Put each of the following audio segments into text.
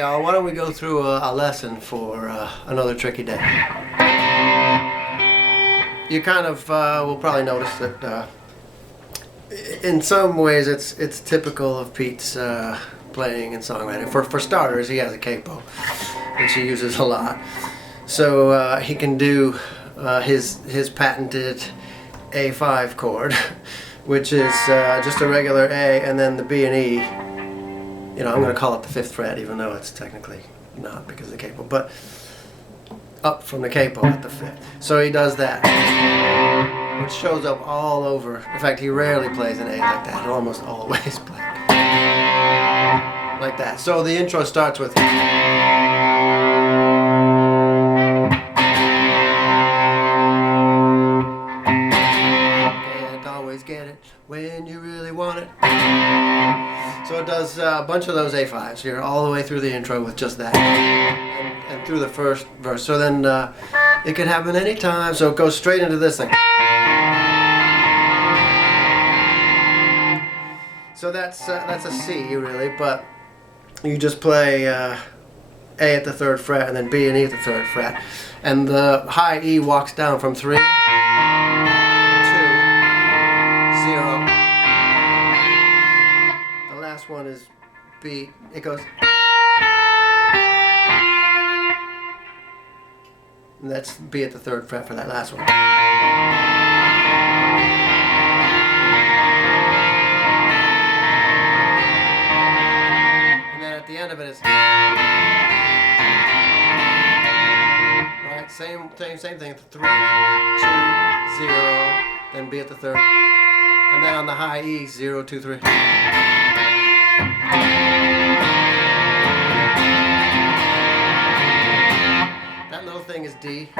Hi all, why don't we go through a lesson for another tricky day. You kind of will probably notice that in some ways it's typical of Pete's playing and songwriting. For starters, he has a capo, which he uses a lot. So he can do his patented A5 chord, which is just a regular A and then the B and E. You know, I'm going to call it the 5th fret, even though it's technically not because of the capo, but up from the capo at the 5th. So he does that, which shows up all over. In fact, he rarely plays an A like that. He'll almost always play like that. So the intro starts with can't always get it when you really want it. So it does a bunch of those A5s here all the way through the intro with just that and through the first verse. So then it can happen anytime. So it goes straight into this thing. So that's a C really, but you just play A at the 3rd fret and then B and E at the 3rd fret, and the high E walks down from 3 to 0. The last one is B. It goes, and that's B at the 3rd fret for that last one. At the end of it is right, same thing. 3, 2, 0, then B at the 3rd, and then on the high E, 0, 2, 3. That little thing is D.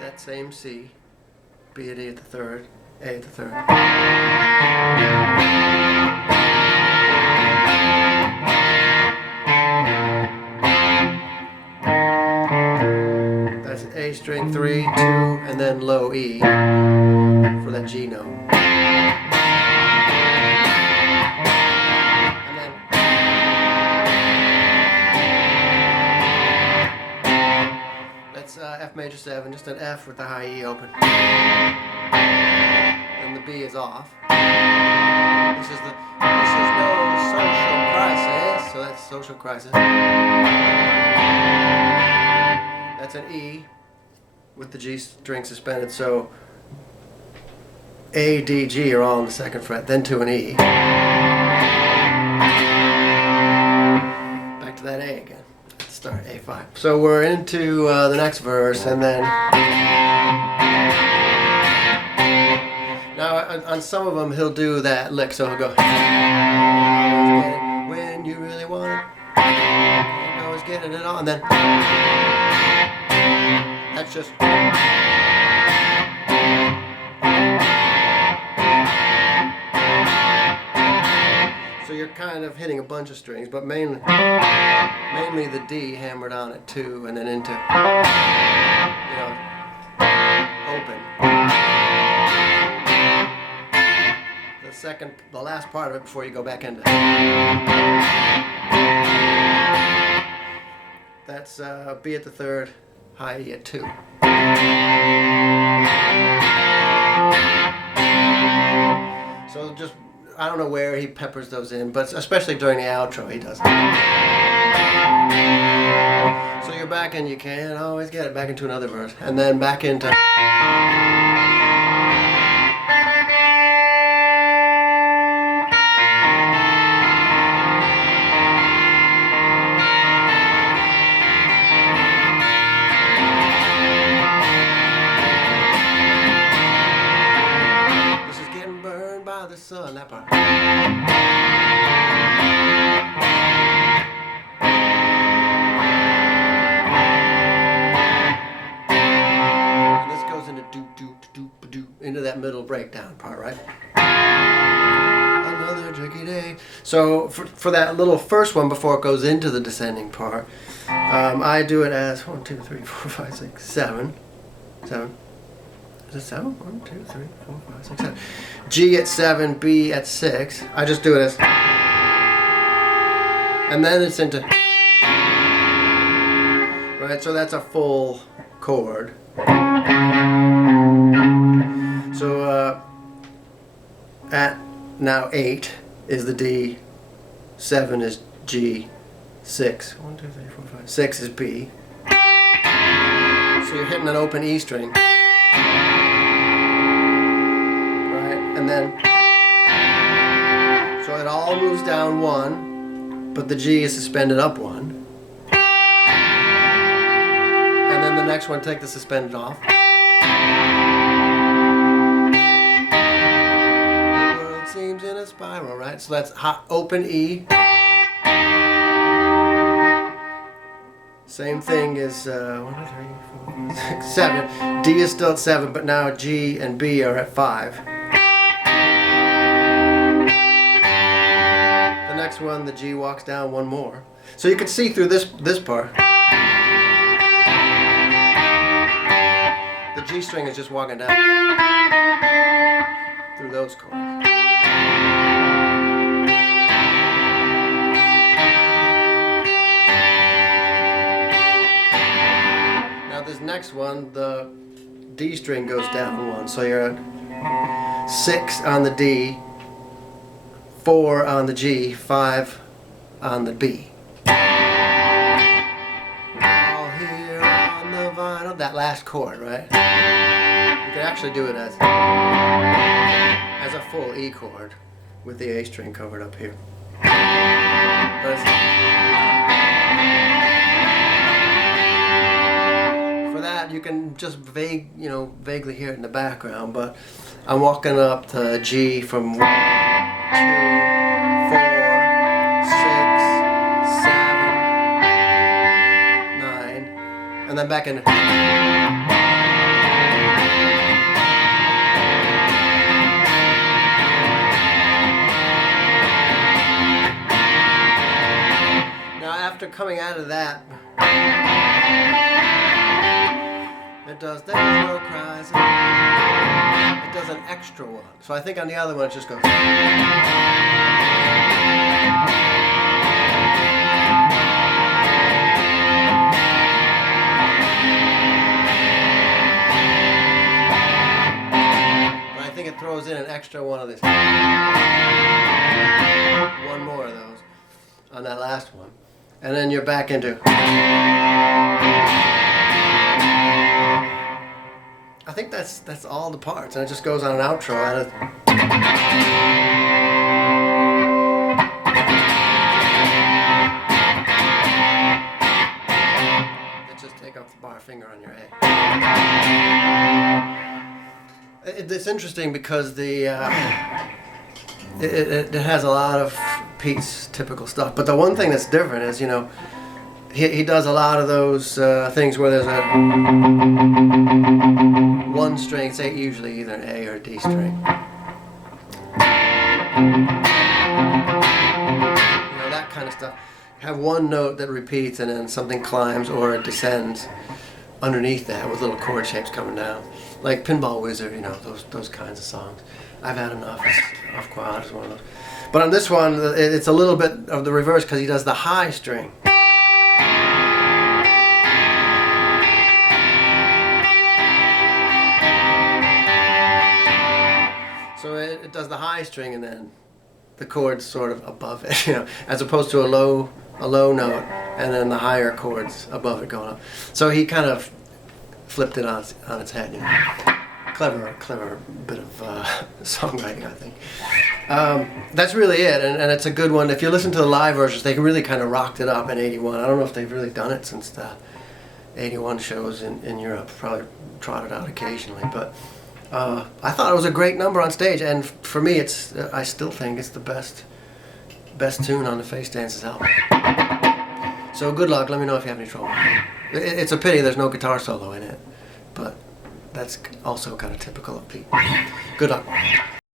That same C, B at E at the 3rd, A at the 3rd. A string 3, 2, and then low E for that G note. And then that's F major 7, just an F with the high E open. Then the B is off. This is no social crisis, so that's social crisis. That's an E with the G string suspended, so A, D, G are all on the 2nd fret, then to an E. Back to that A again. Let's start A5. So we're into the next verse, and then now on some of them he'll do that lick, so he'll go when you really want it, you always get it all, and then that's just so you're kind of hitting a bunch of strings, but mainly the D hammered on at 2 and then into, you know, open. The last part of it before you go back into. That's B at the 3rd. High E at 2. So just, I don't know where he peppers those in, but especially during the outro he does. So you're back and you can't always get it back into another verse, and then back into. The sun, that part. And this goes into do do do do into that middle breakdown part, right? Another tricky day. So for that little first one before it goes into the descending part, I do it as 1, 2, 3, 4, 5, 6, 7. Is it 7? 1, 2, 3, 4, 5, 6, 7. G at 7, B at 6. I just do it as and then it's into, right? So that's a full chord. So at now 8 is the D, 7 is G, 6. 1, 2, 3, 4, 5. 6 is B. So you're hitting an open E string, right? And then, so it all moves down 1, but the G is suspended up 1. And then the next one, take the suspended off. The world seems in a spiral, right? So that's open E. Same thing as 1, 2, 3, 4, 6, 7. D is still at 7, but now G and B are at 5. The next one, the G walks down 1 more. So you can see through this part. The G string is just walking down through those chords. This next one, the D string goes down 1, so you're at 6 on the D, 4 on the G, 5 on the B. All here on the vinyl, that last chord, right? You could actually do it as a full E chord with the A string covered up here. But that you can just vaguely hear it in the background, but I'm walking up to G from 1, 2, 4, 6, 7, 9, and then back in. Now after coming out of that, it does, there's no cries. It does an extra one. So I think on the other one it just goes. But I think it throws in an extra one of these. One more of those on that last one. And then you're back into. I think that's all the parts, and it just goes on an outro out of. Let's just take off the bar finger on your A. It's interesting because the it has a lot of Pete's typical stuff, but the one thing that's different is, he does a lot of those things where there's a one string. It's usually either an A or a D string. That kind of stuff. Have one note that repeats and then something climbs or it descends underneath that with little chord shapes coming down. Like Pinball Wizard, those kinds of songs. I've had enough. Off Quad is one of those. But on this one, it's a little bit of the reverse because he does the high string. So it does the high string and then the chords sort of above it, as opposed to a low note and then the higher chords above it going up. So he kind of flipped it on its head. Clever bit of songwriting, I think. That's really it, and it's a good one. If you listen to the live versions, they really kind of rocked it up in '81. I don't know if they've really done it since the '81 shows in Europe. Probably trotted out occasionally, but I thought it was a great number on stage, and for me, I still think it's the best tune on the Face Dances album. So good luck. Let me know if you have any trouble. It's a pity there's no guitar solo in it, but that's also kind of typical of Pete. Good luck.